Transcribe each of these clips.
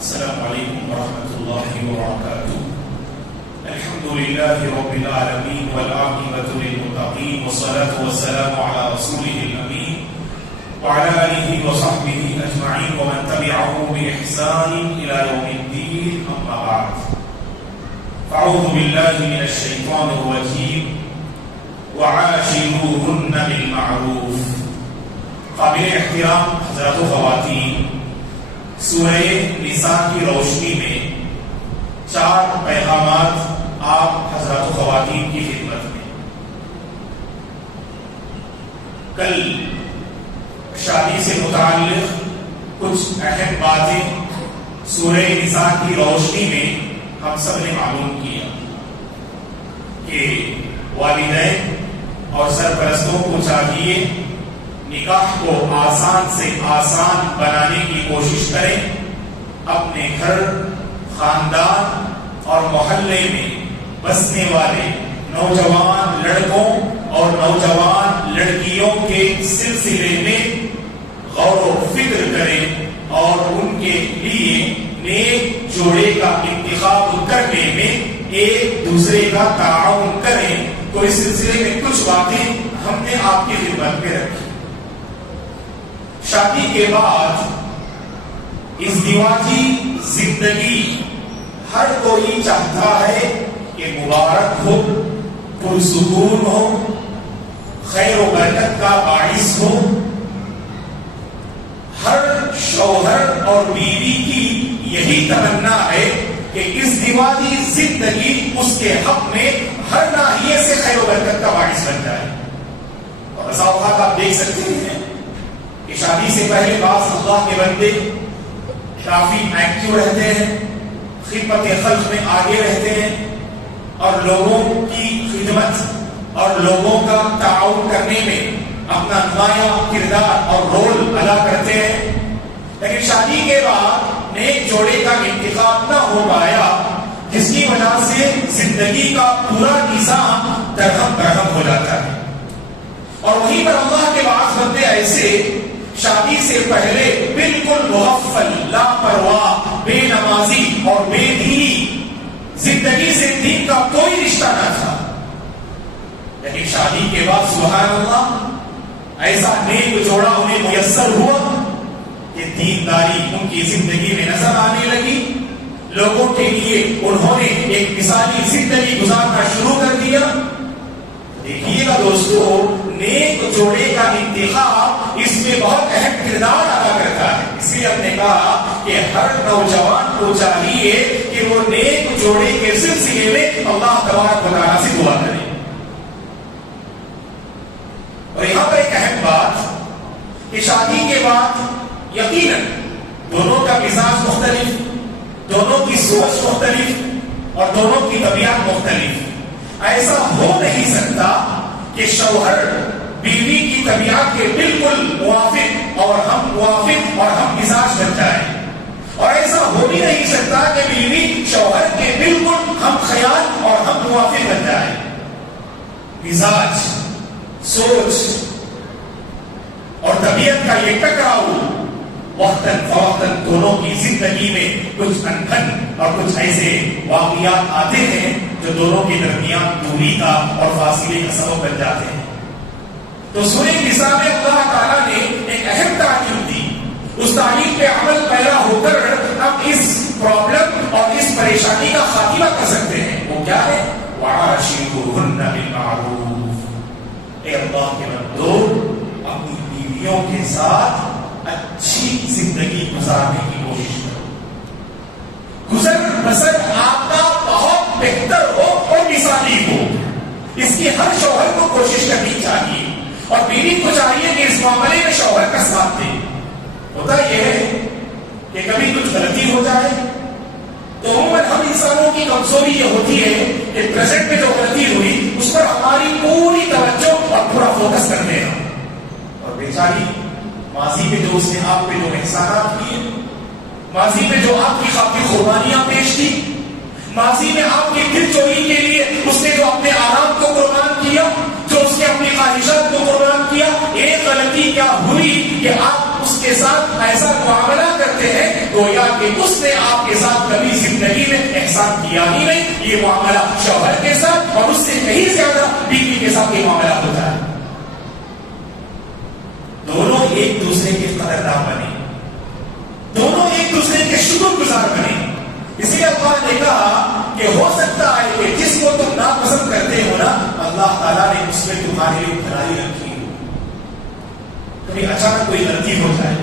السلام عليكم ورحمة الله وبركاته. الحمد لله رب العالمين والعاقبة للمتقين والصلاة والسلام على رسوله الأمين وعلى آله وصحبه أجمعين ومن تبعه بإحسان إلى يوم الدين. أما بعد، فأعوذ بالله من الشيطان الرجيم وعاشروهن بالمعروف. قابل احترام حضرات و خواتین، سورہ نساء کی روشنی میں 4 پیغامات آپ حضرات و خواتین کی خدمت میں. کل شادی سے متعلق کچھ اہم باتیں سورہ نساء کی روشنی میں ہم سب نے معلوم کیا کہ والدین اور سرپرستوں کو چاہیے نکاح کو آسان سے آسان بنانے کی کوشش کریں. اپنے گھر، خاندان اور محلے میں بسنے والے نوجوان لڑکوں اور نوجوان لڑکیوں کے سلسلے میں غور و فکر کریں اور ان کے لیے نیک جوڑے کا انتخاب کرنے میں ایک دوسرے کا تعاون کریں. تو اس سلسلے میں کچھ باتیں ہم نے آپ کی خدمت میں رکھی. شادی کے بعد ازدواجی زندگی ہر کوئی چاہتا ہے کہ مبارک ہو، پرسکون ہو، خیر و برکت کا باعث ہو. ہر شوہر اور بیوی کی یہی تمنا ہے کہ ازدواجی زندگی اس کے حق میں ہر ناحیے سے خیر و برکت کا باعث بن جائے. اور بسا اوقات آپ دیکھ سکتے ہیں کہ شادی سے پہلے بعض اللہ کے بندے کافی ایکٹیو رہتے ہیں، خدمت خلق میں آگے رہتے ہیں اور لوگوں کی خدمت اور لوگوں کا تعاون کرنے میں اپنا نمایاں کردار اور رول ادا کرتے ہیں. لیکن شادی کے بعد نیک جوڑے کا انتخاب نہ ہو پایا، جس کی وجہ سے زندگی کا پورا نظام درہم برہم ہو جاتا ہے. اور وہیں پر اللہ کے بعض بندے ایسے شادی سے پہلے بالکل مغفل، لاپرواہ، بے نمازی اور بے دینی، زندگی سے دین کا کوئی رشتہ نہ تھا. لیکن شادی کے بعد سبحان اللہ ایسا نیک جوڑا انہیں میسر ہوا کہ دینداری ان کی زندگی میں نظر آنے لگی. لوگوں کے لیے انہوں نے ایک مثالی زندگی گزارنا شروع کر دیا. دیکھیے گا دوستو، نیک جوڑے کا انتخاب اس میں بہت اہم کردار ادا کرتا ہے. اس لیے ہم نے کہا کہ ہر نوجوان کو چاہیے کہ وہ نیک جوڑے کے سلسلے میں اللہ تبارک و تعالیٰ سے دعا کرے. اور یہاں پر ایک اہم بات کہ شادی کے بعد یقیناً دونوں کا مزاج مختلف، دونوں کی سوچ مختلف اور دونوں کی طبیعت مختلف. ایسا ہو نہیں سکتا کہ شوہر بیوی کی طبیعت کے بالکل موافق اور ہم مزاج بن جائے، اور ایسا ہو بھی نہیں سکتا کہ بیوی شوہر کے بالکل ہم خیال اور ہم موافق بن جائے. مزاج، سوچ اور طبیعت کا یہ ٹکراؤ وقتاً فوقتاً دونوں کی زندگی میں کچھ انبن اور کچھ ایسے واقعات آتے ہیں جو دونوں کے درمیان دوری کا اور فاصلے کا سبب بن جاتے ہیں. تو سورہ نساء میں اللہ تعالیٰ نے ایک اہم تعلیم دی. اس تعلیم پہ عمل پیرا ہو کر ہم اس پرابلم اور اس پریشانی کا خاتمہ کر سکتے ہیں. وہ کیا ہے؟ وَعَاشِرُوهُنَّ بِالْمَعْرُوفِ. اے اللہ کے بندو، اپنی بیویوں کے ساتھ اچھی زندگی گزارنے کی کوشش کرو. گزر بسر آپ کا بہت بہتر ہو اور مثالی ہو، اس کی ہر شوہر کو کوشش کرنی چاہیے اور بیوی کو چاہیے کہ اس معاملے میں شوہر کا ساتھ دے. ہوتا یہ ہے کہ کبھی کچھ غلطی ہو جائے تو عموماً ہم انسانوں کی کمزوری یہ ہوتی ہے کہ پریزنٹ میں جو غلطی ہوئی اس پر ہماری پوری توجہ اور پورا فوکس کرتے ہیں. اور بیچاری ماضی میں جو اس نے آپ پہ جو احسانات کیے، ماضی میں جو آپ کی خاطر قربانیاں پیش کی، ماضی میں آپ کی دل چوری کے لیے اس نے جو اپنے آرام کو قربان کیا، جو اس نے اپنی خواہشات کو قربان کیا، ایک غلطی کیا ہوئی کہ آپ اس کے ساتھ ایسا معاملہ کرتے ہیں گویا کہ اس نے آپ کے ساتھ کبھی زندگی میں احسان کیا ہی نہیں. یہ معاملہ شوہر کے ساتھ اور اس سے کہیں زیادہ بیوی کے ساتھ یہ معاملہ ہوتا ہے. دونوں ایک دوسرے کے قدردان بنے, دونوں ایک دوسرے کے شکر گزار بنے. اسی لیے اللہ نے کہا کہ ہو سکتا ہے کہ جس کو تم ناپسند کرتے ہو نا, اللہ تعالیٰ نے اس میں تمہارے لیے بھلائی رکھی ہو. کبھی اچانک کوئی غلطی ہو جائے,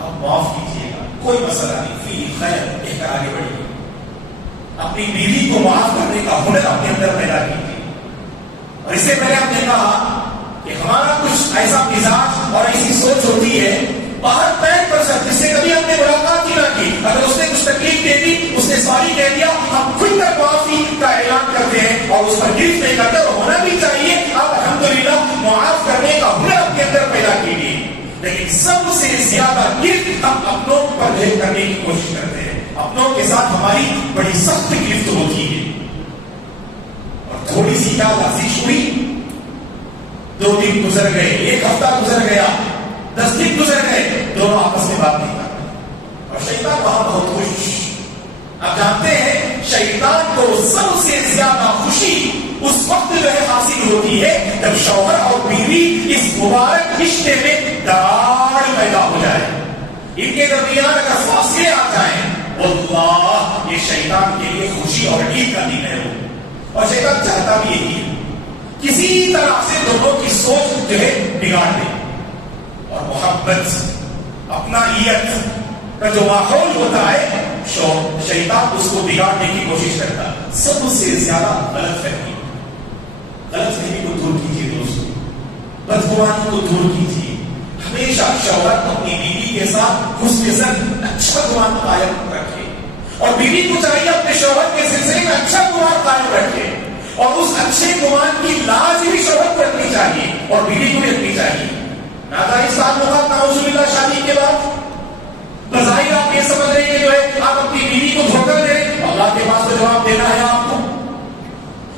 آپ معاف کیجیے گا, کوئی مسئلہ نہیں, فی خیر, ایک آگے بڑھیے. اپنی بیوی کو معاف کرنے کا ہنر اپنے اندر پیدا کیجیے. اور اس سے پہلے آپ نے کہا کہ ہمارا کچھ ایسا مزاج اور ایسی سوچ ہوتی ہے, باہر پیر پر سر جس سے کبھی ہم نے ملاقات ہی نہ کی, اگر اس نے کچھ تکلیف دے دی, اس نے سوری کہہ دیا, ہم کھل کر معافی کا اعلان کرتے ہیں اور اس پر گرفت نہیں کرتے. اور ہونا بھی چاہیے. آپ الحمدللہ معاف کرنے کا ہنر اپنے اندر پیدا کیجیے. لیکن سب سے زیادہ گرفت ہم اپنوں پر کرنے کی کوشش کرتے ہیں. اپنوں کے ساتھ ہماری بڑی سخت گرفت ہوتی ہے. اور تھوڑی سی کیا لازش ہوئی, 2 دن گزر گئے, 1 ہفتہ گزر گیا, 10 دن گزر گئے, دونوں آپس میں بات نہیں کر رہے, اور شیطان وہاں بہت خوش. آپ جانتے ہیں شیطان کو سب سے زیادہ خوشی اس وقت جو ہے حاصل ہوتی ہے جب شوہر اور بیوی اس مبارک رشتے میں دراڑ پیدا ہو جائے. ان کے درمیان اگر فاصلے آ جائیں, واللہ یہ شیطان کے لیے خوشی اور عید کا دن ہے. اور شیطان چاہتا بھی یہی ہے, کسی طرح سے دونوں کی سوچ جو ہے بگاڑ دے. اور محبت, اپنائیت کا جو ماحول ہوتا ہے, شیطان اس کو بگاڑنے کی کوشش کرتا ہے. سب سے زیادہ غلط فہمی کو دور کیجیے دوستوں, بدگمانی کو دور کیجیے. ہمیشہ شوہر اپنی بیوی کے ساتھ حسن زن, اچھا گمان قائم رکھے, اور بیوی کو چاہیے اپنے شوہر کے سلسلے میں اچھا گمان قائم رکھے. اور اس اچھے گمان کی لاج بھی شوہر کو رکھنی چاہیے اور بیوی کو بھی رکھنی چاہیے. ناجائز تعلقات نعوذ باللہ شادی کے بعد بظاہر آپ یہ سمجھ رہے ہیں کہ جو ہے آپ اپنی بیوی کو دھوکہ دے رہے, اللہ کے پاس تو جواب دینا ہے آپ کو.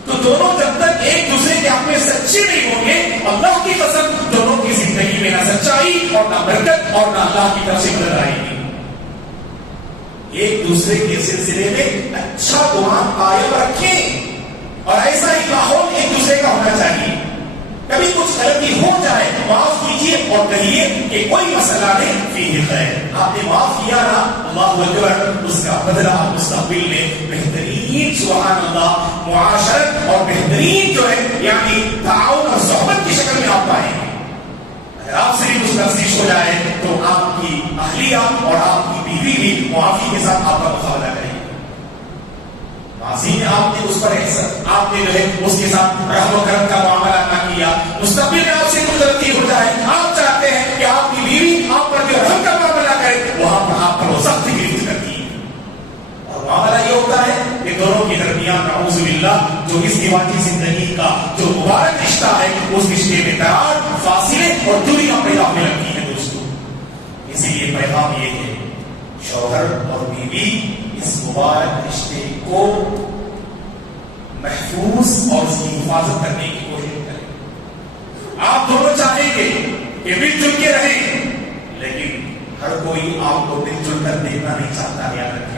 تو دونوں جب تک ایک دوسرے کے حق میں سچے نہیں ہوں گے, اللہ کی قسم دونوں کی زندگی میں نہ سچائی اور نہ برکت اور نہ اللہ کی طرف سے مدد آئے گی. ایک دوسرے کے سلسلے میں اچھا گمان قائم رکھیں, اور ایسا ہی ماحول ایک دوسرے کا ہونا چاہیے. کبھی کچھ غلطی ہو جائے معاف کیجیے اور کہیے کہ کوئی مسئلہ نہیں, فیہ خیر. آپ نے معاف کیا نا, اللہ اکبر, اس کا بدلہ مستقبل میں بہترین, سبحان اللہ, معاشرت اور بہترین جو ہے یعنی تعاون اور صحبت کی شکل میں آپ پائیں گے. اگر آپ سے بھی کچھ تفصیل ہو جائے تو آپ کی اہلیہ اور آپ کی بیوی بھی معافی کے ساتھ آپ کا مقابلہ کریں گے. ماضی میں آپ نے اس پر احسان, آپ نے جو ہے اس کے ساتھ رحم و کرم کا معاملہ نہ کیا, مستقبل میں آپ سے کوئی غلطی ہو جائے, آپ چاہتے ہیں کہ آپ کی بیوی آپ پر جو رحم کا معاملہ کرے, وہاں پر آپ پر وہ سخت گرفت کرتی ہے. اور معاملہ یہ ہوتا ہے کہ دونوں کے درمیان نعوذ باللہ جو اس دیواتی زندگی کا جو مبارک رشتہ ہے, اس رشتے میں دراڑ, فاصلے اور دوریاں پیدا ہونے لگتی ہیں دوستوں. اسی لیے پیغام یہ ہے, شوہر اور بیوی اس مبارک رشتے کو محفوظ اور اس کی حفاظت کرنے کی کوشش کریں. آپ دونوں چاہیں گے کہ مل جل کے رہیں, لیکن ہر کوئی آپ کو مل جل کر دیکھنا نہیں چاہتا. یاد رکھیں,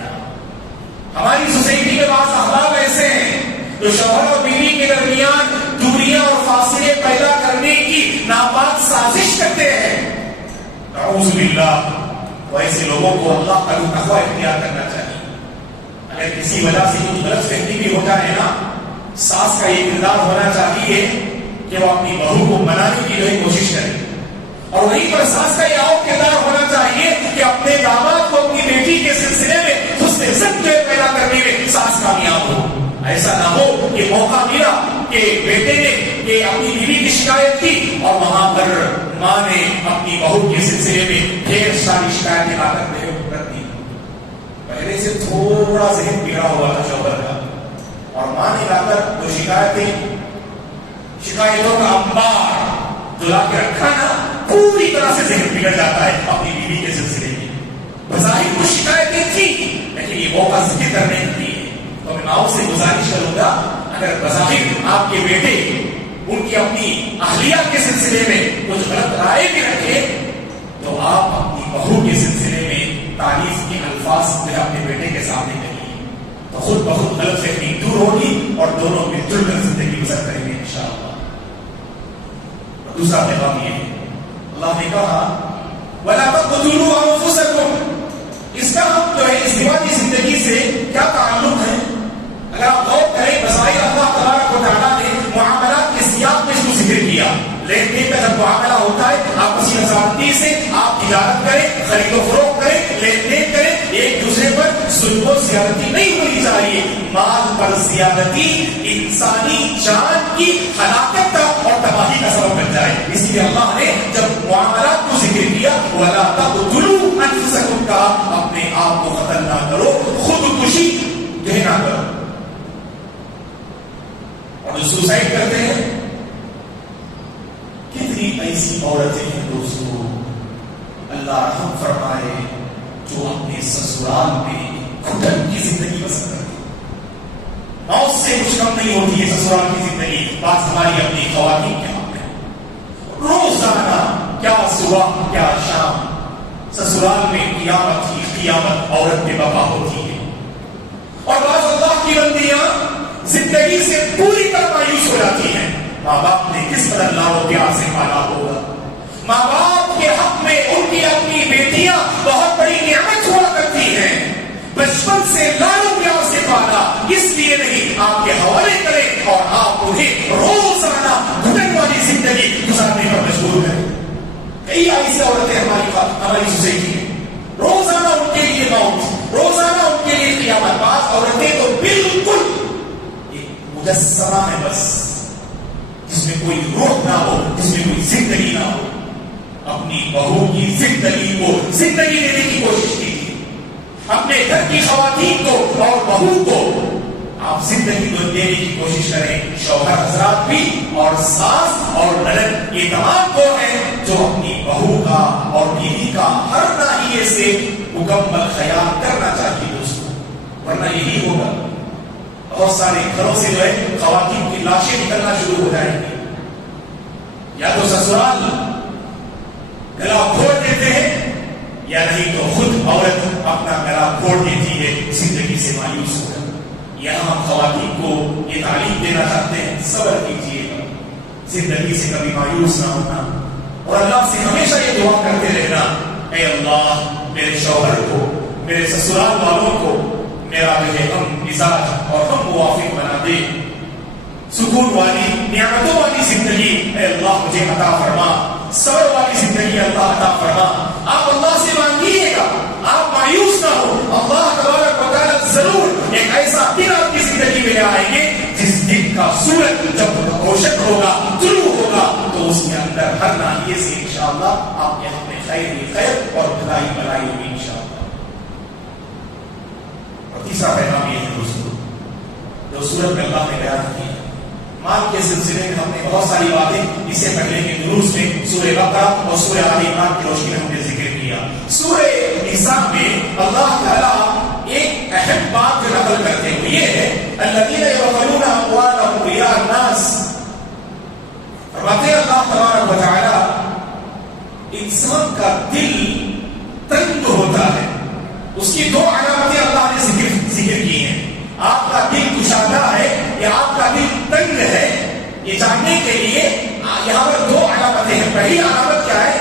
ہماری سوسائٹی کے بعض احباب ایسے ہیں جو شوہر اور بیوی کے درمیان دوریاں اور فاصلے پیدا کرنے کی ناپاک سازش کرتے ہیں. نعوذ باللہ, ویسے لوگوں کو اللہ کا تقوی اختیار کرنا چاہیے. اگر کسی وجہ سے کچھ غلط فہمی بھی ہو جائے نا, ساس کا یہ کردار ہونا چاہیے کہ وہ اپنی بہو کو منانے کی جو ہے کوشش کرے, اور وہیں پر ساس کا یہ اور کردار ہونا چاہیے کہ اپنے داماد کو اپنی بیٹی کے سلسلے میں حسن زن پیدا کرنے میں ساس کامیاب ہو. ایسا نہ ہو کہ موقع ملا کہ بیٹے نے کہ اپنی بیوی کی شکایت کی اور وہاں پر ماں نے اپنی بہو کے سلسلے میں ڈھیر ساری شکایتیں لا کر دی. پہلے سے تھوڑا ذہن بگڑا ہوا تھا شوہر کا, اور ماں نے لا کر وہ شکایتوں کا انبار جو لا کے رکھا نا, پوری طرح سے ذہن بگڑ جاتا ہے اپنی بیوی کے سلسلے میں. بظاہر کچھ شکایتیں تھی لیکن یہ موقع ذکر کرنے کے لیے. تو میں ماؤں سے گزارش کروں گا, اگر بظاہر آپ کے بیٹے ان کی اپنی اہلیہ کے سلسلے میں کچھ غلط رائے بھی رکھے, تو آپ اپنی بہو کے سلسلے میں تعریف کے الفاظ سامنے کریے تو خود بخود غلط فہمی دور ہوگی اور دونوں مل جل کر زندگی بسر کریں گے انشاءاللہ. دوسرا پیغام یہ ہے، اللہ نے کہا وَلَا تَقْتُلُوا أَنفُسَكُمْ. اس کا ہم جو ہے ازدواجی زندگی سے کیا تعلق ہے؟ اگر آپ غور کریں بظاہر اللہ تبارک و تعالیٰ نے معاملات کے سیاق میں اس کو ذکر کیا. لین دین کا جب معاملہ ہوتا ہے آپسی رضامندی سے آپ تجارت کریں، خرید و فروخت کریں، لین دین کریں، ایک دوسرے پر ظلم و زیادتی نہیں ہونی چاہیے. مال پر زیادتی انسانی جان کی ہلاکت کا اور تباہی کا سبب بن جائے. اس لیے اللہ نے جب معاملات کو ذکر کیا وَلَا تَقْتُلُوا أَنفُسَكُمْ کا اپنے آپ کو قتل نہ کرو، خودکشی جو ہے نہ کرو. اور جو سوسائڈ کرتے ہیں کتنی ایسی عورتیں ہیں دوستو اللہ رحم فرمائے جو اپنے سسرال میں گھٹن کی زندگی بسر کرتی ہیں. موت سے کچھ کم نہیں ہوتی ہے سسرال کی زندگی. بات ہماری اپنی خواتین کے حق میں روزانہ کیا صبح کیا شام سسرال میں قیامت ہی قیامت عورت میں بقا ہوتی ہے. اور بعض اللہ کی بندیاں زندگی سے پوری طرح مایوس ہو جاتی ہیں. ماں باپ نے کس قدر لاڑ و پیار سے پالا ہوگا. ماں باپ کے حق میں ان کی اپنی بیٹیاں بہت بڑی نعمت ہوا کرتی ہیں. بچپن سے لاڑ و پیار سے پالا اس لیے نہیں آپ کے حوالے کریں اور آپ انہیں روزانہ گھٹن والی زندگی گزارنے پر مجبور کریں. کئی ایسی عورتیں ہماری سوسائٹی میں روزانہ ان کے لیے موت، روزانہ ان کے لیے قیامت. بعض عورتیں تو بالکل مجسمہ ہے بس، جس میں کوئی روح نہ ہو، جس میں کوئی زندگی نہ ہو. اپنی بہو کی زندگی کو زندگی دینے کی کوشش کیجیے. اپنے گھر کی خواتین کو اور بہو کو آپ زندگی کو دینے کی کوشش کریں. شوہر حضرات بھی اور ساس اور نند یہ تمام کو ہیں جو اپنی بہو کا اور بیوی کا ہر ناحیے سے مکمل خیال کرنا چاہیے دوستوں، ورنہ یہی ہوگا. بہت سارے گھروں سے جو ہے خواتین کی لاشیں نکلنا شروع ہو جائیں گی. یا تو سسرال گلا کھول دیتے ہیں یا نہیں تو خود عورت اپنا گلا کھول دیتی ہے زندگی سے مایوس ہو کر. یہاں ہم خواتین کو یہ تعلیم دینا چاہتے ہیں صبر کیجیے گا، زندگی سے کبھی مایوس نہ ہونا اور اللہ سے ہمیشہ یہ دعا کرتے رہنا اے اللہ میرے شوہر کو، میرے سسرال والوں کو میرا جو ہے ہم مزاج اور ہم موافق بنا دے. سکون والی نعمتوں والی زندگی اے اللہ مجھے عطا فرما، صبر والی زندگی اللہ عطا فرما. آپ اللہ سے مانگیے گا، آپ مایوس نہ ہو. اللہ تبارک و تعالیٰ ضرور ایک ایسا دن آپ کی زندگی میں لے آئیں گے جس دن کا سورج جب روشن ہوگا، طلوع ہوگا تو اس کے اندر ہر ناحیے سے انشاءاللہ آپ کے حق میں خیر ہی خیر اور بھلائی بھلائی ہوگی انشاءاللہ. تیسرا پیغام یہ ہے دوستو جو سورت میں اللہ نے بیان کی. مال کے سلسلے میں ہم نے بہت ساری باتیں اس سے پہلے کے دروس میں سورہ بقرہ اور سورہ آل عمران کی روشنی میں ہم نے ذکر کیا. سورہ نساء میں اللہ تعالیٰ ایک اہم بات جو نقل کرتے ہیں یہ ہے الذین یبخلون اموالهم رئاء الناس. فرماتے ہیں اللہ تبارک و تعالیٰ انسان کا دل تنگ ہوتا ہے. اس کی دو علامتیں اللہ نے ذکر کی ہیں. آپ کا دل کشادہ ہے یا آپ کا دل تنگ ہے، یہ جاننے کے لیے یہاں پر دو علامتیں ہیں. پہلی علامت کیا ہے؟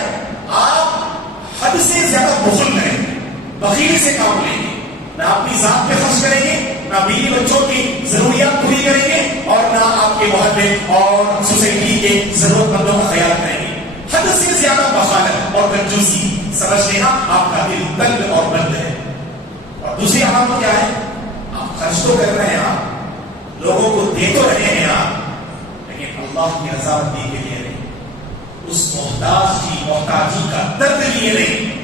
آپ حد سے زیادہ بخل کریں گے، بخیلی سے کام لیں گے. نہ اپنی ذات پہ خرچ کریں گے، نہ بیوی بچوں کی ضروریات پوری کریں گے اور نہ آپ کے محلے اور سوسائٹی کے ضرورت مندوں کا خیال کریں گے. حد سے زیادہ بخالت اور کنجوسی سمجھ لینا آپ کا دل تنگ اور بند ہے. اور دوسری علامت کیا ہے؟ آپ خرچ تو کر رہے ہیں، آپ لوگوں کو دے تو رہے ہیں آپ، لیکن اللہ کی رضامندی کے لیے نہیں، اس محتاج کی محتاجی کا درد لیے نہیں،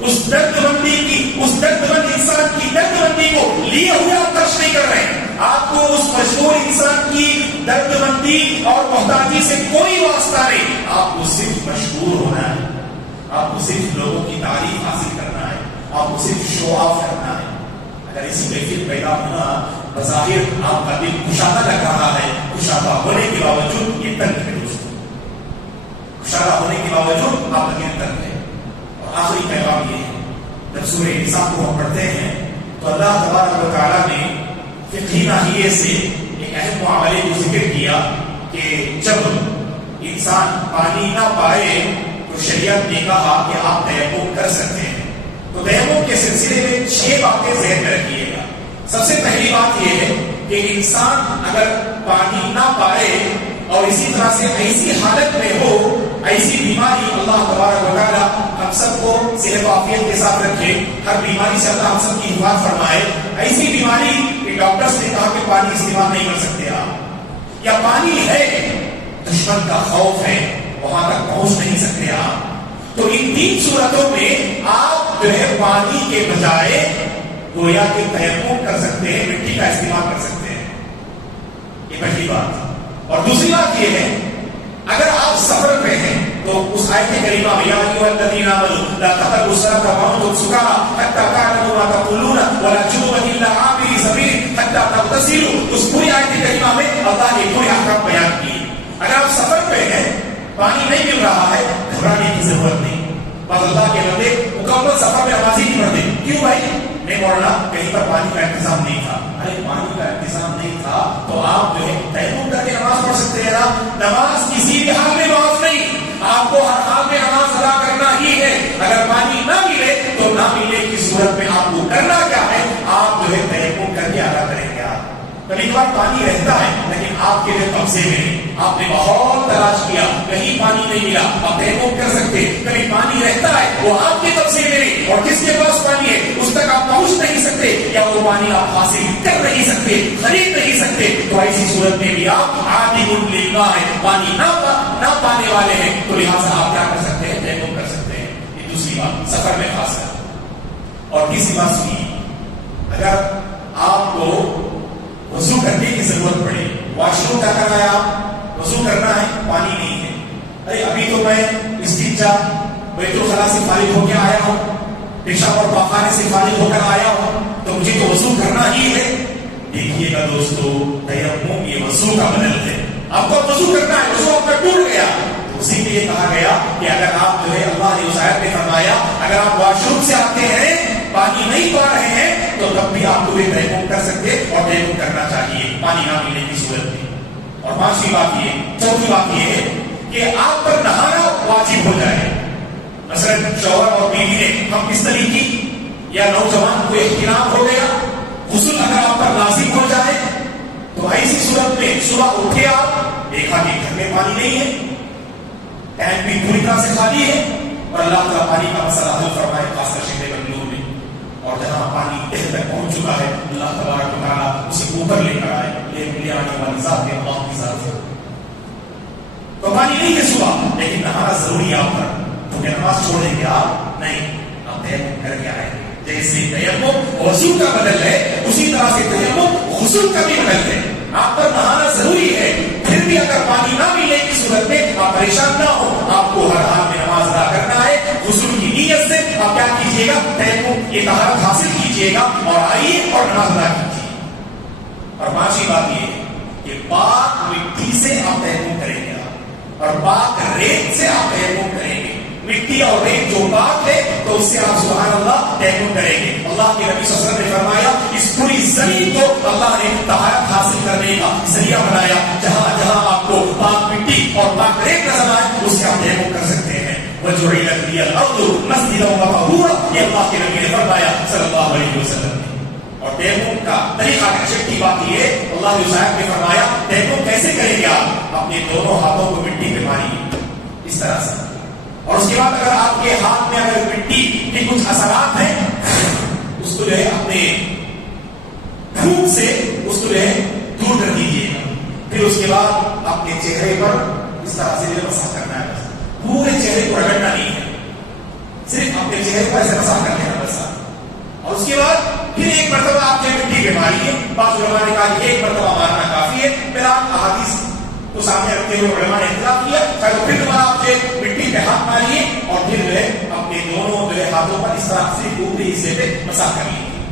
اس درد مندی کی، اس درد مند انسان کی درد مندی کو لیے ہوئے آپ خرچ نہیں کر رہے ہیں. آپ کو اس مجبور انسان کی درد مندی اور محتاجی سے کوئی واسطہ نہیں. آپ کو صرف مشہور ہونا ہے، آپ کو صرف لوگوں کی تعریف حاصل کرنا ہے، آپ کو صرف شو آف کرنا ہے. اگر اسی کیفیت پیدا ہونا بظاہر آپ کا دل کشادہ لگ رہا ہے، کشادہ ہونے کے باوجود یہ تنگ ہے دوستوں، کشادہ ہونے کے باوجود آپ کا دل تنگ ہے. اور آخری پیغام یہ ہے جب سورہ نساء کو ہم پڑھتے ہیں تو اللہ تبارک و تعالیٰ نے فقہی ناحیے سے ایک اہم معاملے کو ذکر کیا کہ جب انسان پانی نہ پائے تو شریعت نے کہا کہ آپ تیمم کر سکتے ہیں. تو تیمم کے سلسلے میں 6 باتیں ذہن میں رکھیے گا. سب سے پہلی بات یہ ہے کہ انسان اگر پانی نہ پائے اور اسی طرح سے ایسی حالت میں ہو, ایسی بیماری, اللہ تبارک و تعالیٰ ہم سب کو صحت و عافیت کے ساتھ رکھے, ہر بیماری سے اللہ ہم سب کی حفاظت فرمائے. ایسی بیماری کہ ڈاکٹرز نے کہا کہ پانی استعمال نہیں کر سکتے آپ, یا پانی ہے دشمن کا خوف ہے وہاں تک پہنچ نہیں سکتے آپ, تو ان 3 صورتوں میں آپ جو ہے پانی کے بجائے گویا کہ تیمم کر سکتے ہیں, مٹی کا استعمال کر سکتے ہیں. یہ پہلی بات. اور دوسری بات یہ ہے اگر آپ سفر پہ ہیں تو اس آیت کریمہ میں یا ایھا الذین آمنوا لا تقربوا الصلاۃ وانتم سکارى حتى تعلموا ما تقولون ولا جنبا الا عابري سبیل حتى تغتسلوا, اس پوری آیت کریمہ میں اللہ نے پورے احکام بیان کیے. اگر آپ سفر پہ ہیں, پانی نہیں مل رہا ہے, گھبرانے کی ضرورت نہیں. بس اللہ کے بندے مکمل سفر میں نماز ہی نہیں پڑھتے. کیوں بھائی؟ نہیں مولانا کہیں پر پانی کا انتظام نہیں تھا. ارے پانی کا انتظام نہیں تھا تو آپ جو ہے تیمم کر کے نماز پڑھ سکتے ہیں نا. نماز کسی بھی حال میں معاف نہیں, آپ کو ہر حال میں نماز ادا کرنا ہی ہے. اگر پانی نہ ملے تو نہ ملے کی صورت میں آپ کو کرنا کیا ہے, آپ جو ہے تیمم کر کے ادا کریں گے. آپ کبھی بار پانی رہتا ہے لیکن آپ کے لیے قبضے میں نہیں, آپ نے بہت تلاش کیا کہیں پانی نہیں ملا, آپ تیمم کر سکتے. کبھی پانی رہتا ہے وہ آپ کے قبضے میں نہیں, اور جس کے پاس پانی ہے اس تک آپ پہنچ نہیں سکتے, یا وہ پانی آپ حاصل کر نہیں سکتے, خرید نہیں سکتے, تو ایسی صورت میں بھی آپ عادم للماء ہے, پانی نہ پانے والے ہیں, تو لہٰذا آپ کیا کر سکتے ہیں, تیمم کر سکتے ہیں. یہ دوسری بات سفر میں خاص ہے. اور تیسری بات سنیے, اگر آپ کو وضو کرنے کی ضرورت پڑے, واش روم کا کرنا ہے, آپ وضو کرنا ہے, پانی نہیں ہے, ارے ابھی تو میں استنجا بیت الخلا سے فارغ ہو کے آیا ہوں, پیشاب اور پاخانے سے فارغ ہو کر آیا ہوں, تو مجھے تو وضو کرنا ہی ہے. دیکھیے گا دوستو, تیمم یہ وضو کا بدل ہے. آپ کو وضو کرنا ہے, وضو آپ کا ٹوٹ گیا, اسی لیے کہا گیا کہ اگر آپ جو ہے اللہ نے اس آیت میں فرمایا اگر آپ واش روم سے آتے ہیں پانی نہیں پا رہے ہیں تو تب بھی آپ کو بھی تیمم کر سکتے, اور تیمم کرنا چاہیے پانی نہ ملنے کی صورت میں. اور پانچویں بات یہ, چوتھی بات یہ ہے کہ آپ پر نہانا واجب ہو جائے. مثلا شوہر اور بیوی نے ہم بستری کی, یا نوجوان کو احتلام ہو گیا, غسل اگر آپ پر لازم ہو جائے تو ایسی صورت میں صبح اٹھے آپ دیکھا کہ گھر میں پانی نہیں ہے, ٹینک بھی پوری طرح سے خالی ہے, اور اللہ تعالیٰ پانی کا مسئلہ حل فرمائے, خاص کر شہر بنگلور میں. اور جہاں پانی تہ تک پہنچ چکا ہے اللہ تبارک و تعالیٰ اسے اوپر لے کر آئے, لے آنے والی ذات ہے اللہ کی ذات ہے. تو پانی نہیں ہے صبح, لیکن نہانا ضروری ہے آپ پر, کیونکہ نماز چھوڑیں گے آپ نہیں, آپ تیمم کر کے آئیں گے. جیسے تیمم وضو کا بدل ہے اسی طرح سے تیمم غسل کا بھی بدل ہے. آپ پر نہانا ضروری ہے, پھر بھی اگر پانی نہ ملے کی صورت میں آپ پریشان نہ ہو, آپ کو ہر حال میں نماز ادا کرنا ہے. غسل کی نیت سے آپ کیا کیجیے گا, تیمم کی طہارت حاصل کیجیے گا اور آئیے اور نماز ادا کیجیے. اور پانچویں بات یہ ہے کہ پاک مٹی سے آپ تیمم کریں گے, اور پاک ریت سے آپ تیمم کریں گے. مٹی اور ریت جو پاک ہے تو اس سے آپ سبحان اللہ تیمم کریں گے. اللہ کے نبی صلی اللہ علیہ وسلم نے فرمایا اس پوری زمین کو اللہ نے طہارت حاصل کرنے کا ذریعہ بنایا, جہاں جہاں آپ کو پاک مٹی اور پاک ریت نظر آئے اس سے آپ تیمم کر سکتے ہیں. وَجُعِلَتْ لِيَ الْأَرْضُ مَسْجِدًا وَطَهُورًا, یہ اللہ کے نبی نے فرمایا صلی اللہ علیہ وسلم نے. اور تیمم کا طریقہ چھٹی بات یہ ہے, اللہ نے اس آیت میں فرمایا تیمم کیسے کریں گے, آپ اپنے دونوں ہاتھوں کو مٹی پہ ماریے اس طرح سے, اور اس کے بعد اگر آپ کے ہاتھ میں اگر مٹی کے کچھ اثرات ہیں اس کو جو ہے اپنے پھوک سے اس کو جو ہے دور کر دیجیے گا. پھر اس کے بعد اپنے چہرے پر اس طرح سے مسح کرنا ہے, پورے چہرے کو رگڑنا نہیں ہے, صرف اپنے چہرے پر ایسے مسح کر لینا بس. اور اس کے بعد پھر ایک مرتبہ آپ جو مٹی پہ ماریے. بعض علماء نے کہا کہ ایک مرتبہ مارنا کافی ہے, پھر آپ احادیث کو سامنے رکھتے ہوئے علماء نے اختلاف کیا, پھر دوبارہ آپ جو مٹی پہ ہاتھ ماریے اور پھر جو ہے اپنے دونوں جو ہے ہاتھوں پر اس طرح سے اوپری حصے پہ مسح کر لیجیے.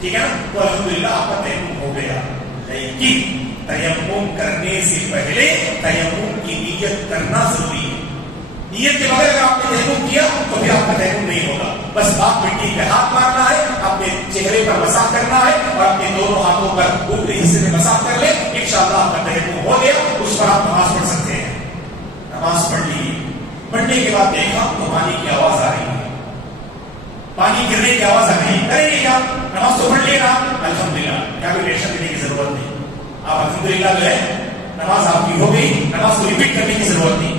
ٹھیک ہے نا, تو الحمدللہ آپ کا تیمم ہو گیا. لیکن تیمم کرنے سے پہلے تیمم کی نیت کرنا ضروری ہے. نیت کے بغیر اگر آپ نے تیمم کیا تو پھر آپ کا تیمم نہیں ہوگا. بس آپ مٹی پہ ہاتھ مارنا ہے, اپنے چہرے پر مسح کرنا ہے اور اپنے دونوں ہاتھوں پر اوپری حصے میں مسح کر لیں. انشاءاللہ آپ کا تیمم ہو گیا. اس پر آپ نماز پڑھ سکتے ہیں. نماز پڑھ لی. پڑھنے کے بعد دیکھا تو پانی کی آواز آ رہی ہے, پانی گرنے کی آواز آ رہی ہے. کریں گے کیا؟ نماز تو پڑھ لیے نا, الحمدللہ, کیا کوئی ٹینشن دینے کی ضرورت نہیں. آپ الحمدللہ جو ہے نماز آپ کی ہو گئی, نماز کو ریپیٹ کرنے کی ضرورت نہیں.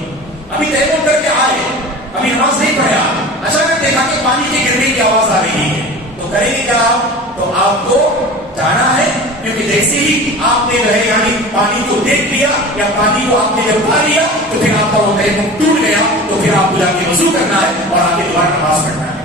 ابھی تیمم کر کے آئے, ابھی نماز نہیں پڑھا, اچانک دیکھا کہ پانی کے گرنے کی آواز آ رہی ہے, تو کریں گے کیا آپ؟ تو آپ کو جانا ہے, کیونکہ جیسے ہی آپ نے جو ہے یعنی پانی کو دیکھ لیا یا پانی کو آپ نے جب اٹھا لیا تو پھر آپ کا وہ تیمم ٹوٹ گیا, تو پھر آپ کو جا کے وضو کرنا ہے اور آگے دوبارہ نماز پڑھنا ہے.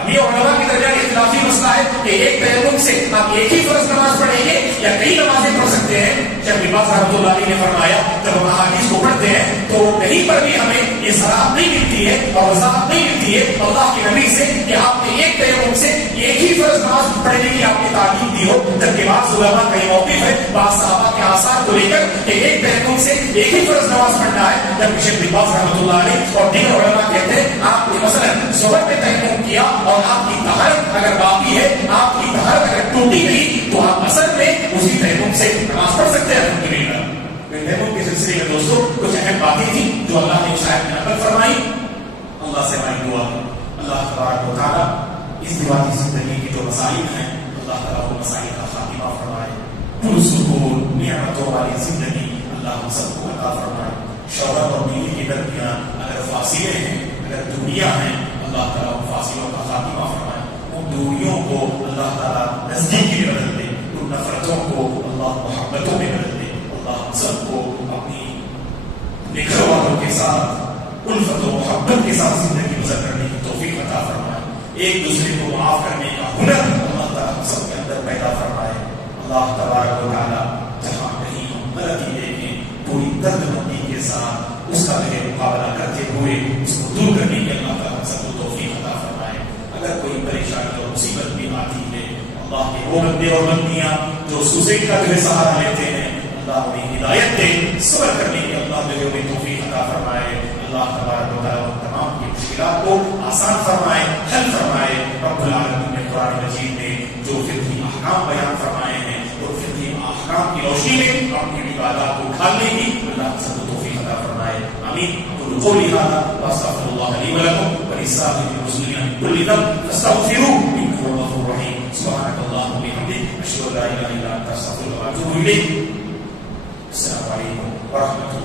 ابھی علماء کے درمیان اختلافی مسئلہ ہے کہ ایک تیمم سے آپ ایک ہی فرض نماز پڑھیں گے یا کئی نمازیں پڑھ سکتے ہیں. شیخ بن باز رحمۃ اللہ علیہ نے فرمایا جب ہم احادیث کو پڑھتے ہیں تو کہیں پر بھی ہمیں یہ صراحت نہیں ملتی ہے اور وضاحت نہیں ملتی ہے اللہ کے نبی سے کہ آپ نے ایک تیمم سے ایک ہی فرض نماز پڑھنے کی آپ نے تعلیم دی ہو. جبکہ بعض علماء کا یہ موقف ہے بعض صحابہ کے آثار کو لے کر کہ ایک تیمم سے ایک ہی فرض نماز پڑھنا ہے, جبکہ شیخ بن باز رحمۃ اللہ علیہ اور دیگر علماء کہتے ہیں آپ نے مثلا ظہر میں تیمم کیا اور آپ کی طہارت اگر باقی ہے, آپ کی طہارت اگر ٹوٹی گئی تو آپ اصل میں اسی تیمم سے نماز پڑھ سکتے ہیں. الحمدللہ تیمم کے سلسلے میں دوستوں کچھ اہم باتیں تھیں جو اللہ نے شاید میں نقل فرمائی. اللہ سے ہماری دعا ہے اللہ تبارک و تعالیٰ اس دیواتی زندگی کے جو مسائل ہیں اللہ تعالیٰ وہ مسائل کا خاتمہ فرمائے. پرسکون نعمتوں والی زندگی اللہ ہم سب کو عطا فرمائے. شوہر اور بیوی کے درمیان اگر فاصلے ہیں, اگر دوریاں ہیں, اللہ تعالیٰ ان فاصلوں کا خاتمہ فرمائے. ان دوریوں کو اللہ تعالیٰ نزدیکی میں بدل دے, ان نفرتوں کو اللہ محبتوں میں بدل دے. اللہ ہم سب کو اپنی گھر والوں کے ساتھ الفت و محبت کے ساتھ زندگی گزر کرنے کی توفیق عطا فرمائے. ایک دوسرے کو معاف کرنے کا ہنر اللہ تعالیٰ ہم سب کے اندر پیدا فرمائے. اللہ تبارک و تعالیٰ جہاں کہیں ہم غلطی دیکھیں پوری درد مندی کے ساتھ اس کا جو مقابلہ کرتے ہوئے اس کو دور کرنے کی اللہ تعالیٰ ہم سب کو توفیق عطا فرمائے. اگر کوئی پریشانی اور مصیبت بھی آتی ہے, اللہ کے وہ بندے اور بندیاں جو سوسائڈ کا جو ہے سہارا لیتے ہیں, اللہ انہیں ہدایت دے, صبر کرنے کی اللہ جو ہے توفیق عطا فرمائے. اللہ تبارک و تعالیٰ تمام کی مشکلات کو آسان فرمائے, حل فرمائے. رب العالمین نے قرآن مجید میں جو فقہی احکام بیان فرمائے ہیں اور فقہی احکام کی روشنی میں اپنی عبادات کو ڈھالنے کی اللہ سب کو توفیق عطا فرمائے. آمین. اقول قولی هذا واستغفر الله لي ولكم ولسائر المسلمين من كل ذنب فاستغفروه انه هو الغفور الرحيم. سبحانك اللهم وبحمدك اشهد ان لا اله الا انت استغفرك واتوب اليك. السلام عليكم ورحمة الله.